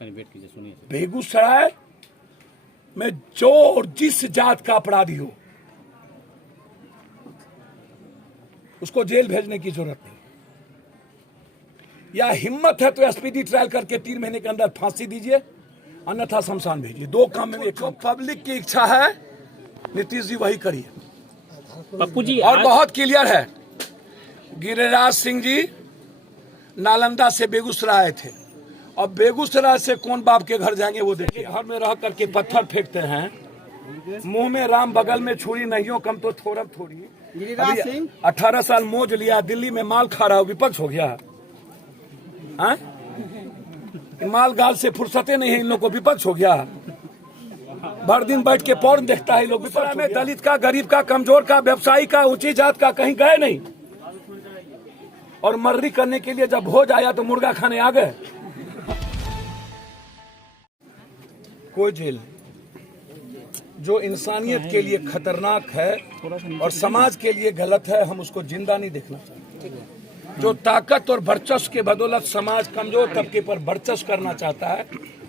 बेगूसराय में जो और जिस जात का अपराधी हो उसको जेल भेजने की जरूरत नहीं, या हिम्मत है तो एसपीडी ट्रायल करके 3 महीने के अंदर फांसी दीजिए, अन्यथा शमशान भेजिए। 2 काम में एक। पब्लिक की इच्छा है नीतीश जी वही करिए पप्पू जी। और बहुत क्लियर है, गिरिराज सिंह जी नालंदा से बेगूसराय आए थे, अब बेगूसराय से कौन बाप के घर जाएंगे वो देखिए। घर में रह करके पत्थर फेंकते हैं, मुंह में राम बगल में छुरी, नहीं हो कम तो थोरम थोड़ी। गिरिराज सिंह 18 साल मौज लिया, दिल्ली में माल खा रहा, विपक्ष हो गया। माल गाल से फुर्सते नहीं है इन लोग को, विपक्ष हो गया। भर दिन बैठ के पॉर्न देखता है लोग। विपक्ष में दलित का, गरीब का, कमजोर का, व्यवसायी का, ऊंची जात का कहीं गए नहीं, और मर्री करने के लिए जब भोज आया तो मुर्गा खाने आ गए। कोई जेल जो इंसानियत के लिए खतरनाक है और समाज के लिए गलत है, हम उसको जिंदा नहीं देखना चाहते। जो ताकत और वर्चस्व के बदौलत समाज कमजोर तबके पर वर्चस्व करना चाहता है,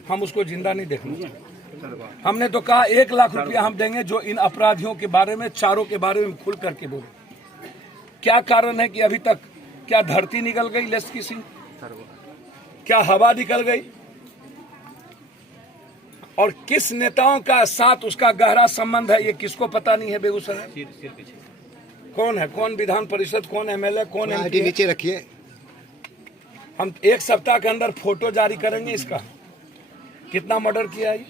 हम उसको जिंदा नहीं देखना चाहते। हमने तो कहा 1 लाख रुपया हम देंगे जो इन अपराधियों के बारे में, चारों के बारे में खुल करके बोले। क्या कारण है कि अभी तक क्या धरती निकल गई लेस्की सिंह, क्या हवा निकल गई, और किस नेताओं का साथ उसका गहरा संबंध है ये किसको पता नहीं है। बेगूसराय कौन है, कौन विधान परिषद, कौन एमएलए, कौन एमपी। नीचे रखिए। हम 1 सप्ताह के अंदर फोटो जारी करेंगे इसका, कितना मर्डर किया है,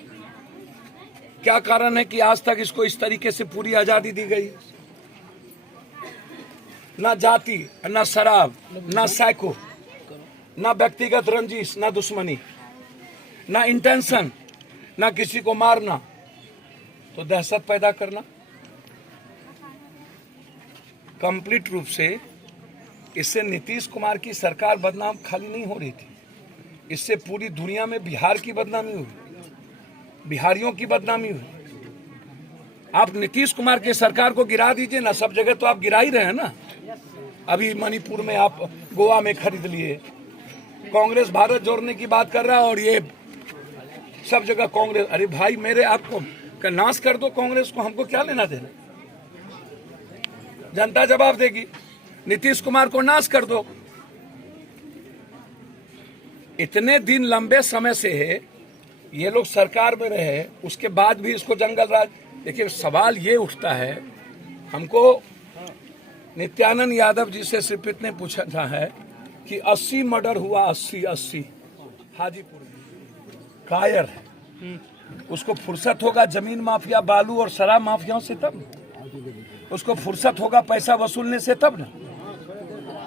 क्या कारण है कि आज तक इसको इस तरीके से पूरी आजादी दी गई। ना जाति, ना शराब, ना साइको, ना व्यक्तिगत रंजिश, ना दुश्मनी, ना इंटेंशन, ना किसी को मारना, तो दहशत पैदा करना। कंप्लीट रूप से इससे नीतीश कुमार की सरकार बदनाम खाली नहीं हो रही थी, इससे पूरी दुनिया में बिहार की बदनामी हुई, बिहारियों की बदनामी हुई। आप नीतीश कुमार की सरकार को गिरा दीजिए ना, सब जगह तो आप गिरा ही रहे हैं ना। अभी मणिपुर में आप गोवा में खरीद लिए, कांग्रेस भारत जोड़ने की बात कर रहा है और ये सब जगह कांग्रेस। अरे भाई मेरे, आपको का नाश कर दो कांग्रेस को, हमको क्या लेना देना, जनता जवाब देगी। नीतीश कुमार को नाश कर दो। इतने दिन लंबे समय से है ये लोग सरकार में रहे, उसके बाद भी इसको जंगल राज। देखिए सवाल ये उठता है, हमको नित्यानंद यादव जी से श्रीपित ने पूछा है कि 80 मर्डर हुआ, 80 हाजीपुर कायर है, उसको फुर्सत होगा जमीन माफिया, बालू और शराब माफियाओं से तब, उसको फुर्सत होगा पैसा वसूलने से तब ना।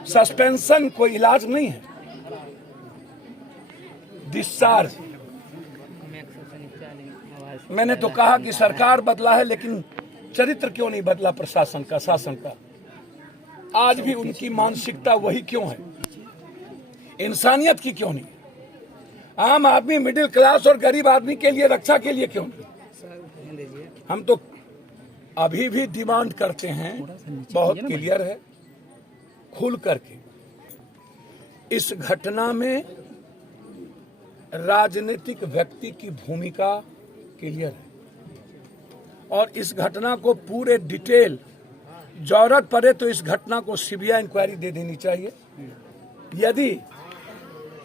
सस्पेंशन कोई इलाज नहीं है, डिस्चार्ज। मैंने तो कहा कि सरकार बदला है लेकिन चरित्र क्यों नहीं बदला प्रशासन का, शासन का। आज भी उनकी मानसिकता वही क्यों है, इंसानियत की क्यों नहीं। आम आदमी, मिडिल क्लास और गरीब आदमी के लिए, रक्षा के लिए क्यों नहीं। हम तो अभी भी डिमांड करते हैं, बहुत क्लियर है, खुल करके इस घटना में राजनीतिक व्यक्ति की भूमिका क्लियर है, और इस घटना को पूरे डिटेल, जरूरत पड़े तो इस घटना को सीबीआई इंक्वायरी दे देनी चाहिए। यदि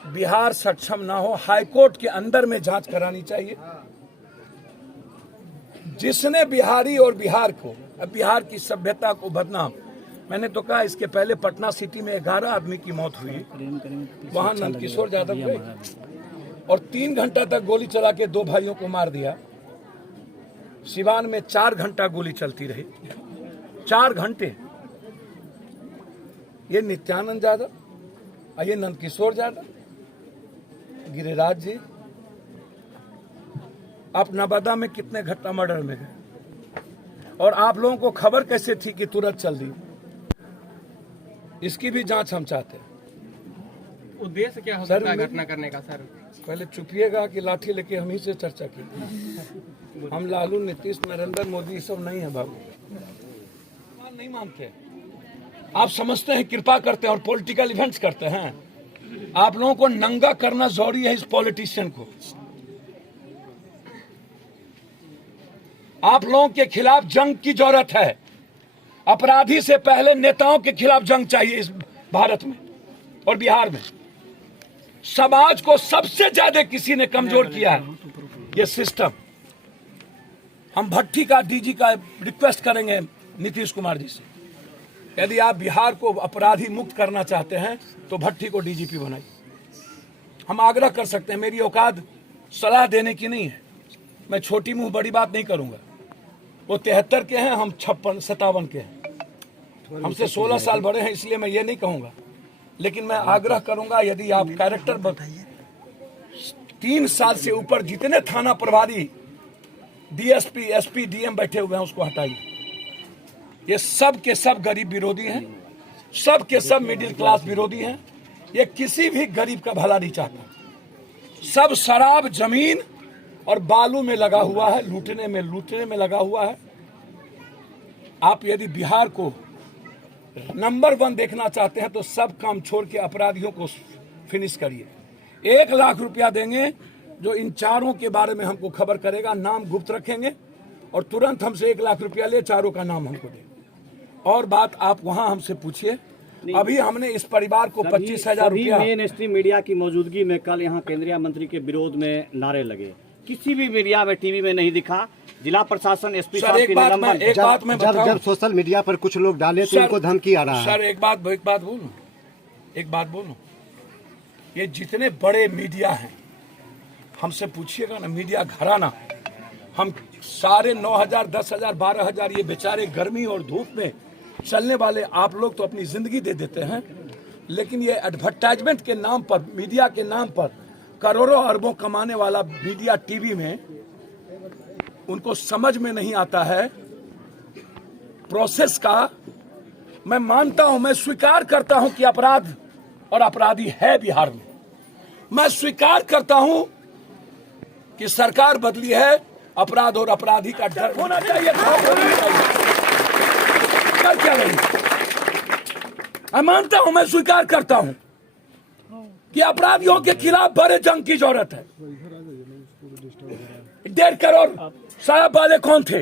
बिहार सक्षम ना हो, हाईकोर्ट के अंदर में जांच करानी चाहिए। जिसने बिहारी और बिहार को, बिहार की सभ्यता को बदनाम, मैंने तो कहा इसके पहले पटना सिटी में 11 आदमी की मौत हुई, वहां नंदकिशोर यादव गए और 3 घंटा तक गोली चला के 2 भाइयों को मार दिया। सिवान में 4 घंटा गोली चलती रही, 4 घंटे। ये नित्यानंद यादव, ये नंदकिशोर यादव, गिरिराज जी, आप नवादा में कितने घटना मर्डर में गए, और आप लोगों को खबर कैसे थी कि तुरंत चल दी। इसकी भी जांच हम चाहते हैं। उद्देश्य क्या हो सकता है घटना करने का सर? पहले चुपिएगा कि लाठी लेके हम ही से चर्चा की। हम लालू, नीतीश, नरेंद्र मोदी सब नहीं है बाबू, नहीं मानते। आप समझते हैं कृपा करते हैं और पॉलिटिकल इवेंट्स करते हैं। आप लोगों को नंगा करना जरूरी है इस पॉलिटिशियन को। आप लोगों के खिलाफ जंग की जरूरत है। अपराधी से पहले नेताओं के खिलाफ जंग चाहिए इस भारत में और बिहार में। समाज को सबसे ज्यादा किसी ने कमजोर किया है ये सिस्टम। हम भट्टी का डीजी का रिक्वेस्ट करेंगे नीतीश कुमार जी से, यदि आप बिहार को अपराधी मुक्त करना चाहते हैं तो भट्टी को डीजीपी बनाइए। हम आग्रह कर सकते हैं, मेरी औकात सलाह देने की नहीं है, मैं छोटी मुंह बड़ी बात नहीं करूंगा। वो 73 के हैं, हम 56-57 के हैं, हमसे 16 साल बड़े हैं, इसलिए मैं ये नहीं कहूंगा। लेकिन मैं आग्रह करूंगा, यदि आप कैरेक्टर 3 साल से ऊपर जितने थाना प्रभारी, डीएसपी, एसपी, डीएम बैठे हुए हैं उसको हटाइए। ये सब के सब गरीब विरोधी हैं, सब के सब मिडिल क्लास विरोधी हैं। ये किसी भी गरीब का भला नहीं चाहता। सब शराब, जमीन और बालू में लगा हुआ है, लूटने में लगा हुआ है। आप यदि बिहार को नंबर 1 देखना चाहते हैं तो सब काम छोड़ के अपराधियों को फिनिश करिए। 1 लाख रुपया देंगे, जो इन चारों के बारे में हमको खबर करेगा, नाम गुप्त रखेंगे और तुरंत हमसे 1 लाख रुपया ले, चारों का नाम हमको देंगे। और बात आप वहां हमसे पूछिए। अभी हमने इस परिवार को 25,000 रुपया। मेन स्ट्रीम मीडिया की मौजूदगी में कल यहाँ केंद्रीय मंत्री के विरोध में नारे लगे, किसी भी मीडिया में, टीवी में नहीं दिखा। जिला प्रशासन, एसपी साहब की निलंबन। एक बात मैं बताऊं, जब सोशल मीडिया पर कुछ लोग डाले तो उनको धमकी आ रहा है। सर एक बात बोलूं, ये जितने बड़े मीडिया हैं, हमसे पूछिएगा ना, मीडिया घराना, हम सारे 9,000, 10,000, 12,000 ये बेचारे गर्मी और धूप में चलने वाले आप लोग तो अपनी जिंदगी दे देते हैं, लेकिन ये एडवर्टाइजमेंट के नाम पर, मीडिया के नाम पर करोड़ों अरबों कमाने वाला मीडिया टीवी में, उनको समझ में नहीं आता है प्रोसेस का। मैं मानता हूं, मैं स्वीकार करता हूं कि अपराध और अपराधी है बिहार में। मैं स्वीकार करता हूं कि सरकार बदली है, अपराध और अपराधी का डर होना चाहिए, कर क्या नहीं। मैं मानता हूं, मैं स्वीकार करता हूं कि अपराधियों के खिलाफ बड़े जंग की जरूरत है। 1.5 करोड़ साहब वाले कौन थे,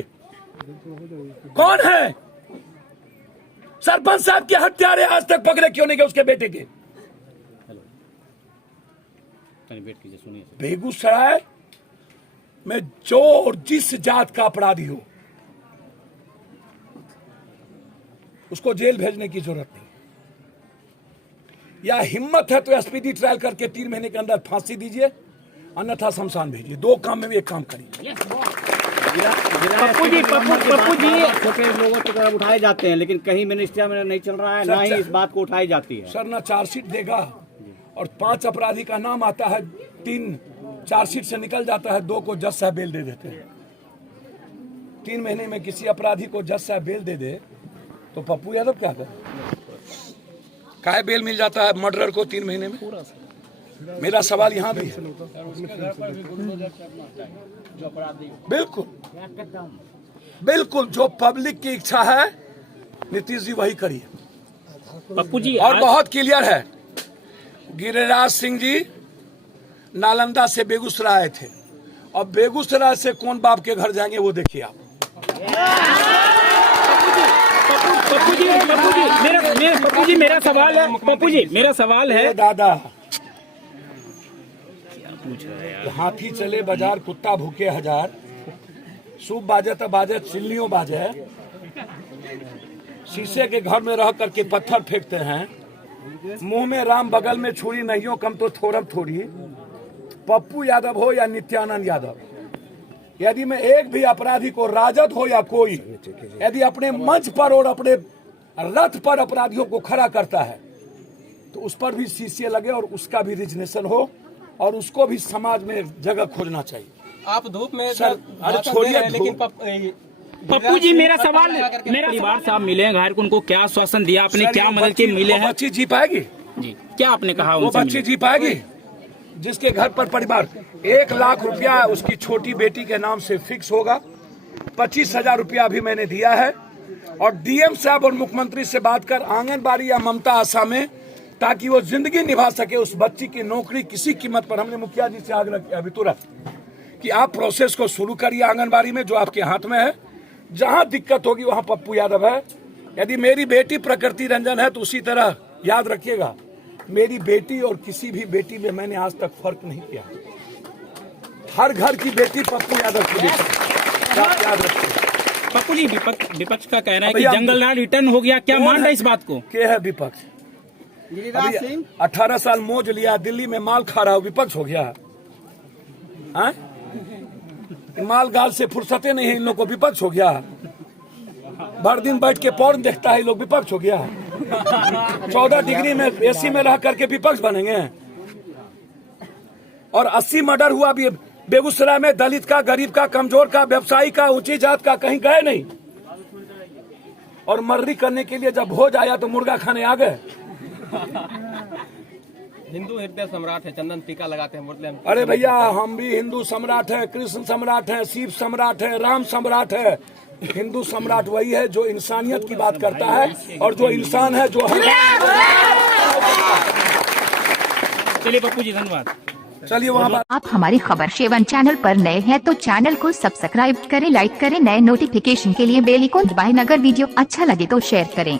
कौन है? सरपंच साहब के हत्यारे आज तक पकड़े क्यों नहीं गए उसके बेटे के? बेगूसराय में जो और जिस जात का अपराधी हो उसको जेल भेजने की जरूरत नहीं। या हिम्मत है तो एसपीडी ट्रायल करके 3 महीने के अंदर फांसी दीजिए, अन्यथा शमशान भेजिए। 2 काम में भी एक काम करिए। पप्पू जी छोटे लोगों की तरफ उठाए जाते हैं, लेकिन कहीं मिनिस्ट्रिया में नहीं चल रहा है, ना ही इस बात को उठाई जाती है। सर ना चार्जशीट देगा और 5 अपराधी का नाम आता है, 3 चार्जशीट से निकल जाता है, 2 को जज साहब बेल दे देते हैं। 3 महीने में किसी अपराधी को जज साहब बेल दे दे तो पप्पू यादव क्या करे? काहे बेल मिल जाता है मर्डरर को 3 महीने में? मेरा सवाल यहाँ भी है। बिल्कुल जो पब्लिक की इच्छा है नीतीश जी वही करिए। पप्पू जी और बहुत क्लियर है, गिरिराज सिंह जी नालंदा से बेगूसराय आए थे, और बेगूसराय से कौन बाप के घर जाएंगे वो देखिए आप। पप्पू जी मेरा सवाल है, पप्पू जी मेरा सवाल है। दादा हाथी चले बाजार, कुत्ता भूखे हजार, सूप बाजे तो बाजे, चिल्लियों बाजे, शीशे के घर में रह करके पत्थर फेंकते हैं, मुंह में राम बगल में छुरी, नहीं हो कम तो थोड़ब थोड़ी। पप्पू यादव हो या नित्यानंद यादव, यदि मैं एक भी अपराधी को, राजद हो या कोई, यदि अपने मंच पर और अपने रथ पर अपराधियों को खड़ा करता है तो उस पर भी शीशे लगे और उसका भी रिजनेशन हो और उसको भी समाज में जगह खोजना चाहिए। आप धूप में सर छोड़िए, लेकिन पप्पू जी मेरा सवाल, मेरा परिवार साहब मिले घायल को, उनको क्या आश्वासन दिया आपने, क्या मदद की मिले हैं? बच्ची जी पाएगी जी, क्या आपने कहा? वो बच्ची जी पाएगी जिसके घर पर परिवार 1 लाख रुपया उसकी छोटी बेटी के नाम से फिक्स होगा। 25,000 रुपया अभी मैंने दिया है, और डीएम साहब और मुख्यमंत्री से बात कर आंगनबाड़ी या ममता आशा में ताकि वो जिंदगी निभा सके। उस बच्ची की नौकरी किसी कीमत पर। हमने मुखिया जी से आग्रह किया अभी तुरंत कि आप प्रोसेस को शुरू करिए आंगनबाड़ी में, जो आपके हाथ में है। जहां दिक्कत होगी वहां पप्पू यादव है। यदि मेरी बेटी प्रकृति रंजन है तो उसी तरह याद रखिएगा, मेरी बेटी और किसी भी बेटी में मैंने आज तक फर्क नहीं किया। हर घर की बेटी पप्पू यादव की बेटी, याद रखिए। पप्पू जी, विपक्ष का कहना है कि जंगलराज रिटर्न हो गया, क्या मान रहे इस बात को? क्या है विपक्ष? 18 साल मौज लिया, दिल्ली में माल खा रहा, विपक्ष हो गया? माल गाल से फुर्सते नहीं है इन लोग को, विपक्ष हो गया? भर दिन बैठ के पॉर्न देखता है लोग, विपक्ष हो गया? 14 डिग्री में एसी में रह करके विपक्ष बनेंगे? और 80 मर्डर हुआ भी बेगूसराय में, दलित का, गरीब का, कमजोर का, व्यवसायी का, ऊंची जात का, कहीं गए नहीं। और मर्री करने के लिए जब भोज आया तो मुर्गा खाने आ गए। हिंदू हृदय सम्राट है, चंदन टीका लगाते हैं, बोलते हैं। अरे भैया, हम भी हिंदू सम्राट है, कृष्ण सम्राट है, शिव सम्राट है, राम सम्राट है। हिंदू सम्राट वही है जो इंसानियत की बात करता है और जो इंसान है, जो चलिए पप्पू जी, धन्यवाद। चलिए वहाँ पर। आप हमारी खबर 7 चैनल पर नए हैं तो चैनल को सब्सक्राइब करें, लाइक करें, नए नोटिफिकेशन के लिए बेल आइकन दबाएं। अगर वीडियो अच्छा लगे तो शेयर करें।